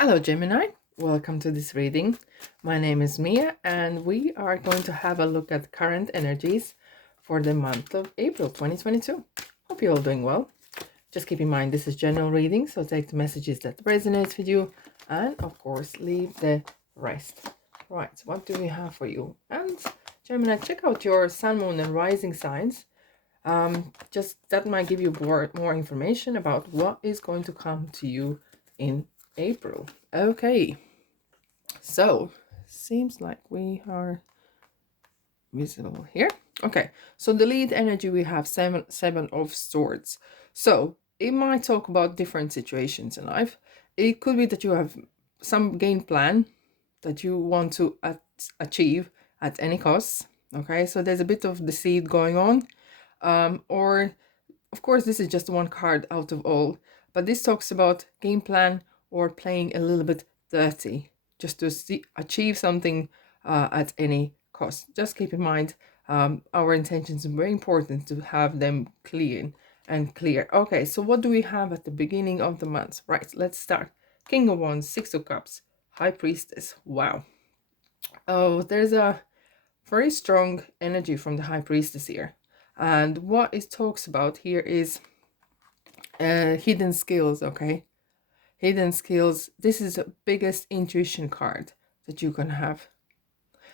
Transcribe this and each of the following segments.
Hello, Gemini. Welcome to this reading. My name is Mia, and we are going to have a look at current energies for the month of April 2022. Hope you're all doing well. Just keep in mind this is general reading, so take the messages that resonate with you, and of course, leave the rest. Right, what do we have for you? And Gemini, check out your sun, moon, and rising signs. Just that might give you more information about what is going to come to you in April. Okay, so seems like we are visible here. Okay, so the lead energy we have seven of swords. So it might talk about different situations in life. It could be that you have some game plan that you want to achieve at any cost. Okay, so there's a bit of deceit going on. Or of course, this is just one card out of all, but this talks about game plan or playing a little bit dirty just to achieve something at any cost. Just keep in mind, our intentions are very important to have them clean and clear. Okay, so what do we have at the beginning of the month? Right, let's start. King of Wands, Six of Cups, High Priestess. Wow. Oh, there's a very strong energy from the High Priestess here. And what it talks about here is hidden skills, okay? Hidden skills. This is the biggest intuition card that you can have.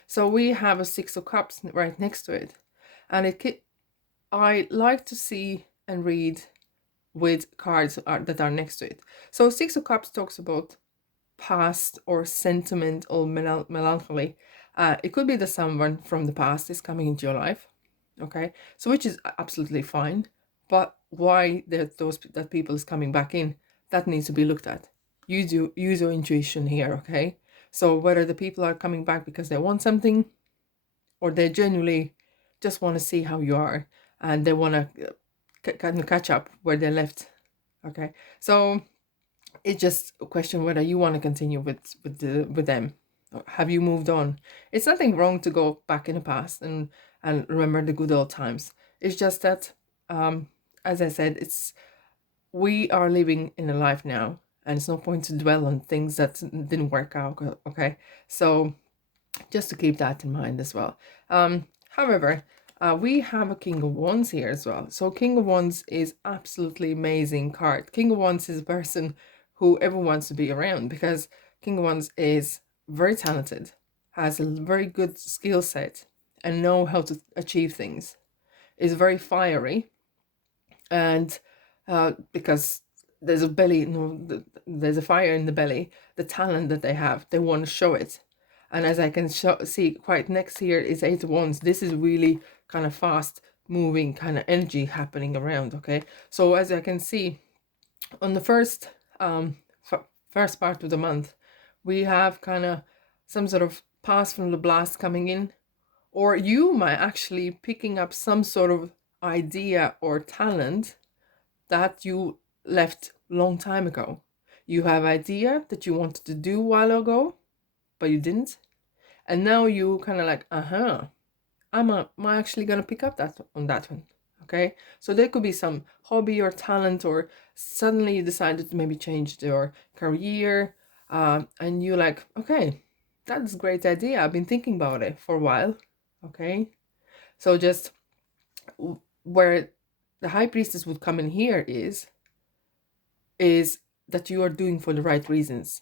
So we have a Six of Cups right next to it. And I like to see and read with cards that are next to it. So Six of Cups talks about past or sentiment or melancholy. It could be that someone from the past is coming into your life, okay? So which is absolutely fine, but why that people is coming back in, that needs to be looked at. Use your intuition here, okay? So whether the people are coming back because they want something, or they genuinely just want to see how you are, and they want to kind of catch up where they left, okay? So it's just a question whether you want to continue with them. Have you moved on? It's nothing wrong to go back in the past and remember the good old times. It's just that, as I said, we are living in a life now, and it's no point to dwell on things that didn't work out. Okay, so just to keep that in mind as well. However, we have a King of Wands here as well. So King of Wands is absolutely amazing card. King of Wands is a person who everyone wants to be around, because King of Wands is very talented, has a very good skill set, and know how to achieve things. Is very fiery, and because there's a belly, there's a fire in the belly, the talent that they have, they want to show it. And as I can see quite next here is Eight of Wands. This is really kind of fast moving kind of energy happening around, okay? So as I can see on the first first part of the month, we have kind of some sort of pass from the blast coming in, or you might actually picking up some sort of idea or talent that you left long time ago. You have idea that you wanted to do a while ago, but you didn't. And now you kind of like, am I actually going to pick up that on that one? Okay. So there could be some hobby or talent, or suddenly you decided to maybe change your career. And you're like, okay, that's a great idea. I've been thinking about it for a while. Okay. So just where the High Priestess would come in here is that you are doing for the right reasons,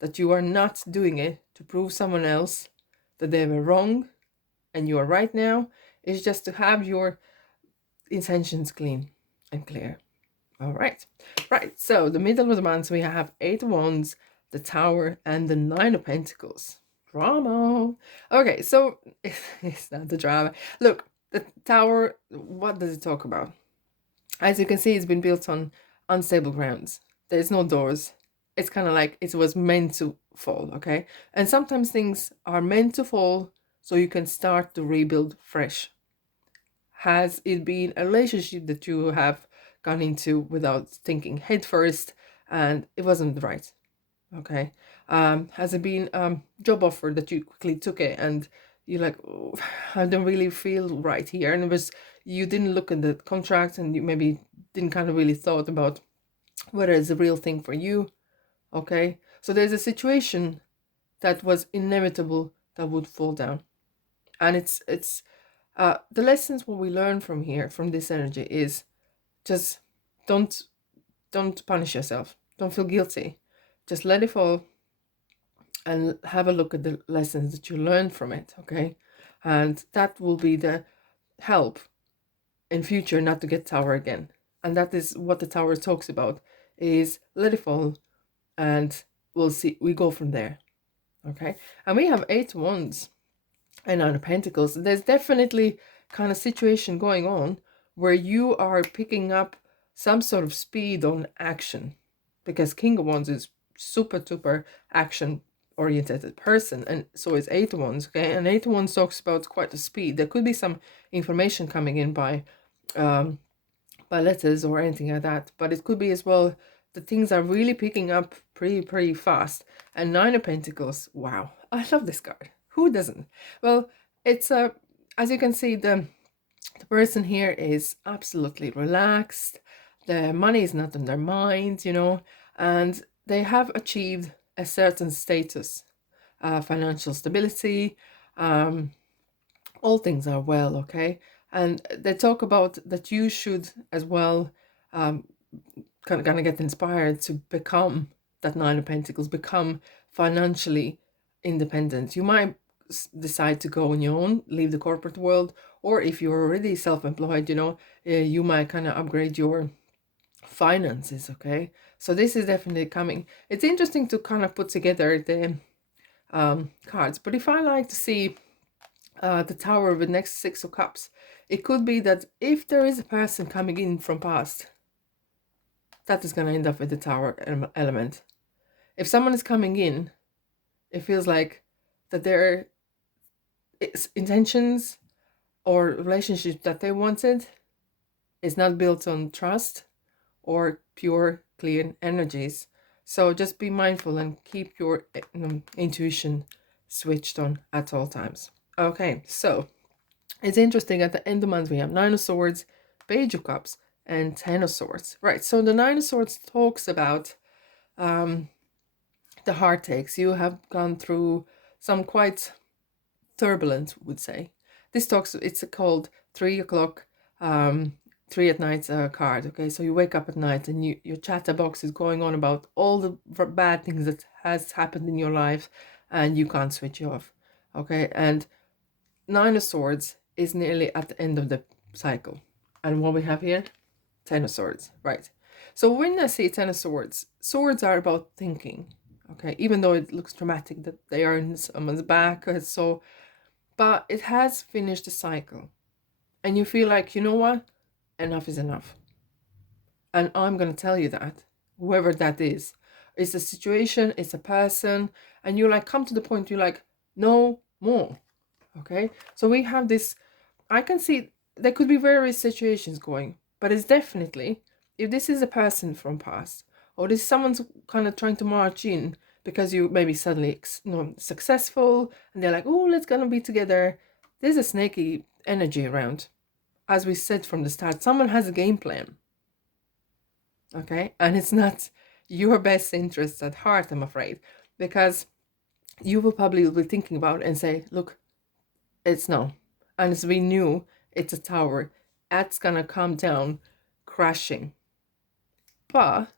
that you are not doing it to prove someone else that they were wrong and you are right now. It's just to have your intentions clean and clear. All right. Right. So the middle of the month, we have Eight of Wands, the Tower, and the Nine of Pentacles. Drama. Okay. So it's not the drama. Look, the Tower, what does it talk about? As you can see, it's been built on unstable grounds. There's no doors. It's kind of like it was meant to fall, okay? And sometimes things are meant to fall so you can start to rebuild fresh. Has it been a relationship that you have gone into without thinking head first and it wasn't right? Okay. Has it been job offer that you quickly took it and you're like, oh, I don't really feel right here, and it was, you didn't look at the contract and you maybe didn't kind of really thought about whether it's a real thing for you. Okay, so there's a situation that was inevitable that would fall down, and it's the lessons what we learn from here, from this energy, is just don't don't punish yourself, don't feel guilty, just let it fall and have a look at the lessons that you learned from it. Okay, and that will be the help in future not to get tower again. And that is what the tower talks about, is let it fall, and we'll see, we go from there. Okay, and we have 8 wands and 9 of pentacles. There's definitely kind of situation going on where you are picking up some sort of speed on action, because king of wands is super duper action oriented person, and so is 8 wands. Okay, and 8 wands talks about quite a speed. There could be some information coming in um by letters or anything like that, but it could be as well that things are really picking up pretty fast. And 9 of pentacles, wow, I love this card. Who doesn't? Well, it's a, as you can see, the person here is absolutely relaxed. The money is not on their mind, and they have achieved a certain status, financial stability. um all things are well. Okay, and they talk about that you should as well, um kind of get inspired to become that 9 of pentacles, become financially independent. You might decide to go on your own, leave the corporate world, or if you're already self-employed, you might kind of upgrade your finances. Okay, so this is definitely coming. It's interesting to kind of put together the cards, but if I like to see the tower with next 6 of cups, it could be that if there is a person coming in from past, that is going to end up with the tower element. If someone is coming in, it feels like that their intentions or relationship that they wanted is not built on trust or pure clean energies. So just be mindful and keep your intuition switched on at all times. Okay, so it's interesting, at the end of the month we have 9 of swords, page of cups, and 10 of swords. Right, so the 9 of swords talks about the heartaches. You have gone through some quite turbulent, would say. This talks, it's called 3 o'clock, 3 at night card. Okay, so you wake up at night and your chatterbox is going on about all the bad things that has happened in your life, and you can't switch off. Okay, and 9 of swords is nearly at the end of the cycle. And what we have here, 10 of swords, right? So when I say 10 of swords, swords are about thinking. Okay, even though it looks dramatic that they are in someone's back, so, but it has finished the cycle, and you feel like, you know what, enough is enough. And I'm gonna tell you that whoever that is, it's a situation, it's a person, and you like come to the point, you're like, no more. Okay, so we have this. I can see there could be various situations going, but it's definitely, if this is a person from past, or this someone's kind of trying to march in because you maybe suddenly successful, and they're like, oh, let's gonna be together. There's a snaky energy around. As we said from the start, someone has a game plan. Okay, and it's not your best interests at heart, I'm afraid, because you will probably be thinking about it and say, look, it's no. And as we knew, it's a tower. That's gonna come down crashing. But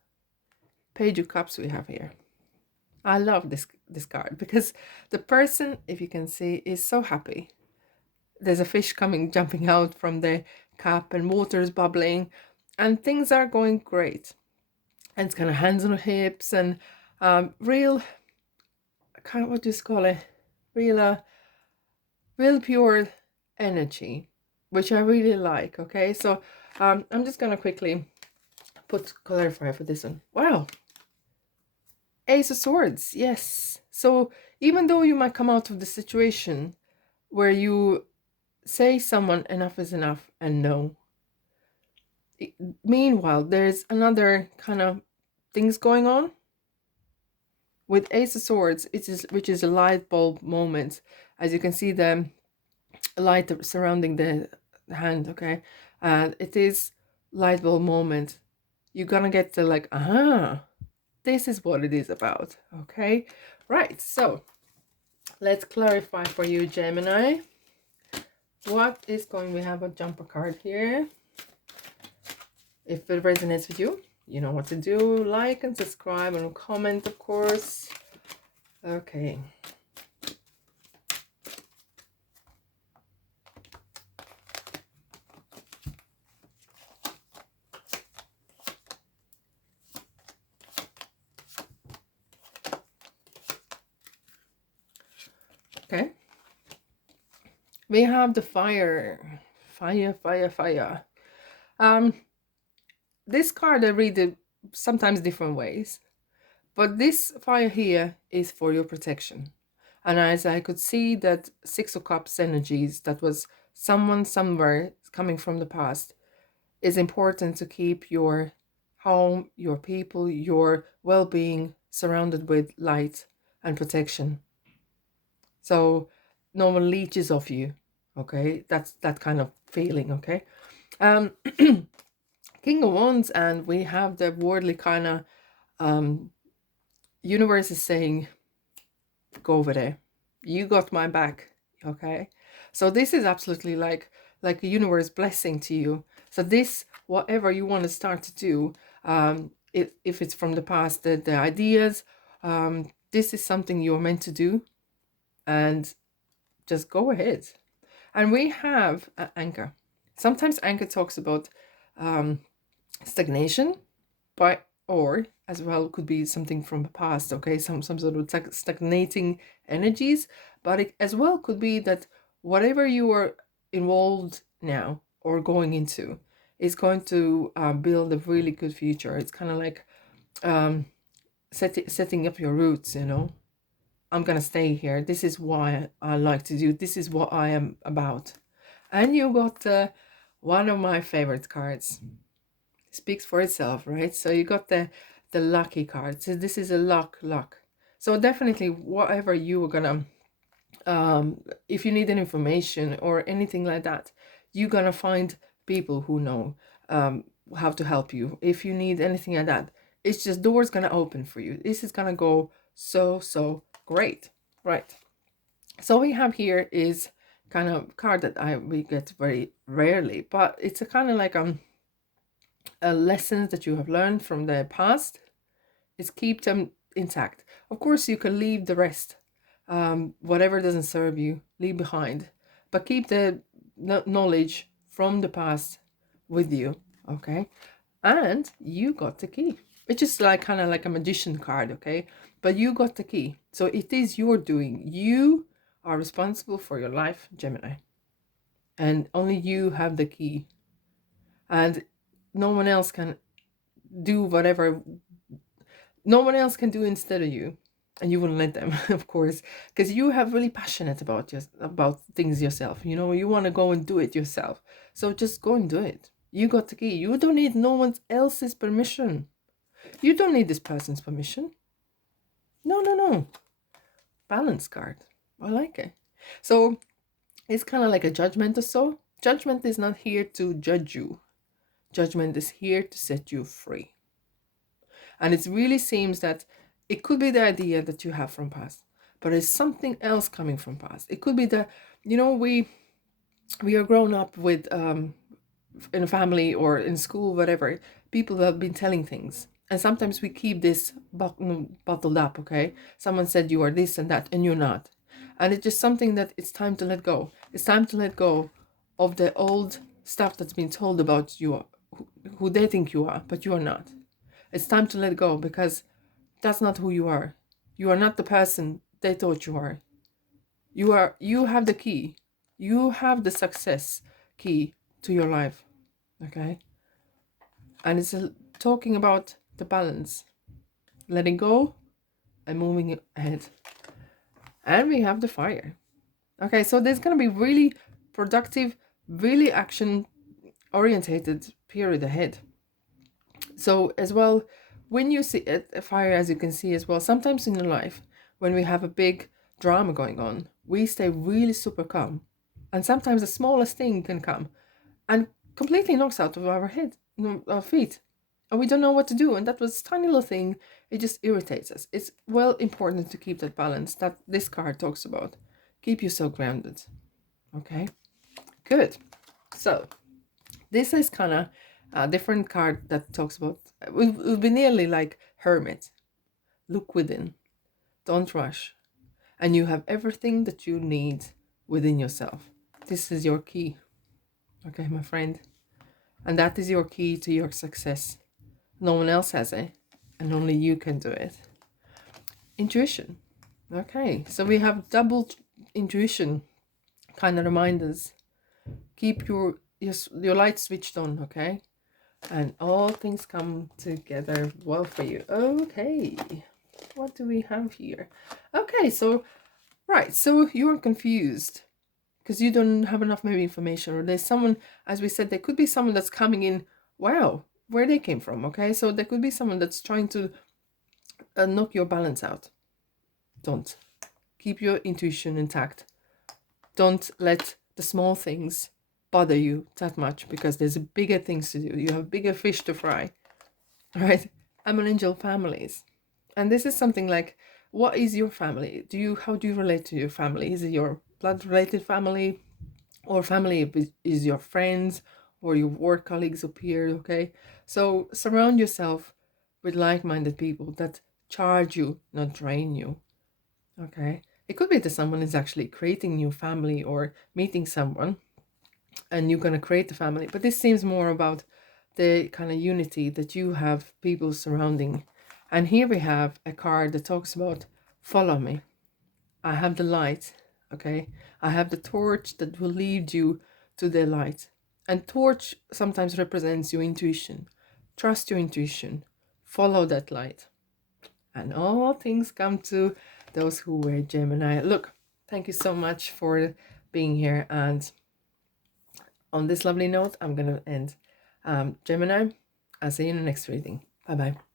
page of cups we have here. I love this card because the person, if you can see, is so happy. There's a fish jumping out from the cup, and water is bubbling, and things are going great. And it's kind of hands on hips, and real, kind of, what do you call it? Real pure energy, which I really like. Okay, so I'm just gonna quickly clarify for this one. Wow, Ace of Swords, yes. So even though you might come out of the situation where you say someone enough is enough and no, meanwhile there's another kind of things going on with Ace of Swords, which is a light bulb moment. As you can see, the light surrounding the hand. Okay, and it is light bulb moment. You're gonna get the like, aha, this is what it is about. Okay, right, so let's clarify for you, Gemini. What is going, we have a jumper card here. If it resonates with you, you know what to do. Like and subscribe and comment, of course. Okay. Okay. We have the fire. Fire, fire, fire. This card I read it sometimes different ways. But this fire here is for your protection. And as I could see that Six of Cups energies, that was someone somewhere coming from the past, is important to keep your home, your people, your well-being surrounded with light and protection. So no one leeches off you. Okay, that's that kind of feeling. Okay. um King of Wands, and we have the worldly kind of universe is saying, go over there, you got my back. Okay, so this is absolutely like a universe blessing to you. So this, whatever you want to start to do, if it's from the past, the ideas, this is something you're meant to do, and just go ahead. And we have an anchor. Sometimes anchor talks about stagnation, but or as well could be something from the past. Okay, some sort of stagnating energies, but it as well could be that whatever you are involved now or going into is going to build a really good future. It's kind of like setting up your roots. You know, I'm gonna stay here. This is why I like to do. This is what I am about. And you got one of my favorite cards. Speaks for itself, right? So you got the lucky card. So this is a luck. So definitely, whatever you are gonna, if you need any information or anything like that, you're gonna find people who know how to help you. If you need anything like that, it's just doors gonna open for you. This is gonna go so great, right? So we have here is kind of card that we get very rarely, but it's a kind of like lessons that you have learned from the past, is keep them intact. Of course, you can leave the rest, whatever doesn't serve you, leave behind, but keep the knowledge from the past with you. Okay, and you got the key, which is like kind of like a magician card. Okay, but you got the key, so it is your doing. You are responsible for your life, Gemini, and only you have the key, and no one else can do whatever, no one else can do instead of you, and you wouldn't let them of course, because you have really passionate about things yourself. You know, you want to go and do it yourself, so just go and do it. You got the key. You don't need no one else's permission. You don't need this person's permission. No. Balance card. I like it. So it's kind of like a judgment or so. Judgment is not here to judge you. Judgment is here to set you free. And it really seems that it could be the idea that you have from past, but it's something else coming from past. It could be the, you know, we are grown up with in a family or in school, whatever, people have been telling things. And sometimes we keep this bottled up, okay? Someone said you are this and that, and you're not. And it's just something that it's time to let go. It's time to let go of the old stuff that's been told about you, who they think you are, but you are not. It's time to let go, because that's not who you are. You are not the person they thought you are. You have the key. You have the success key to your life. Okay? And it's talking about the balance. Letting go and moving ahead. And we have the fire. Okay, so there's going to be really productive, really action orientated period ahead. So as well, when you see a fire, as you can see as well, sometimes in your life, when we have a big drama going on, we stay really super calm. And sometimes the smallest thing can come and completely knocks out of our head, our feet. And we don't know what to do. And that was a tiny little thing It just irritates us. It's well important to keep that balance that this card talks about. Keep you so grounded. Okay, good. So this is kind of a different card that talks about, we've been nearly like hermit. Look within, don't rush, and you have everything that you need within yourself. This is your key, okay, my friend, and that is your key to your success. No one else has it, and only you can do it. Intuition. Okay, so we have double intuition kind of reminders. Keep your light switched on, okay? And all things come together well for you. Okay, what do we have here? Okay, so, right, so you're confused because you don't have enough maybe information, or there's someone, as we said, there could be someone that's coming in, wow, where they came from, okay? So there could be someone that's trying to knock your balance out. Don't. Keep your intuition intact. Don't let the small things bother you that much, because there's bigger things to do. You have bigger fish to fry, right? I'm an angel families. And this is something like, what is your family? How do you relate to your family? Is it your blood related family, or family is your friends or your work colleagues or peers? Okay, so surround yourself with like-minded people that charge you, not drain you. Okay, it could be that someone is actually creating new family or meeting someone and you're going to create the family, but this seems more about the kind of unity that you have people surrounding. And here we have a card that talks about follow me. I have the light, okay? I have the torch that will lead you to the light. And torch sometimes represents your intuition. Trust your intuition. Follow that light. And all things come to those who wear Gemini. Look, thank you so much for being here. And on this lovely note, I'm going to end. Gemini, I'll see you in the next reading. Bye-bye.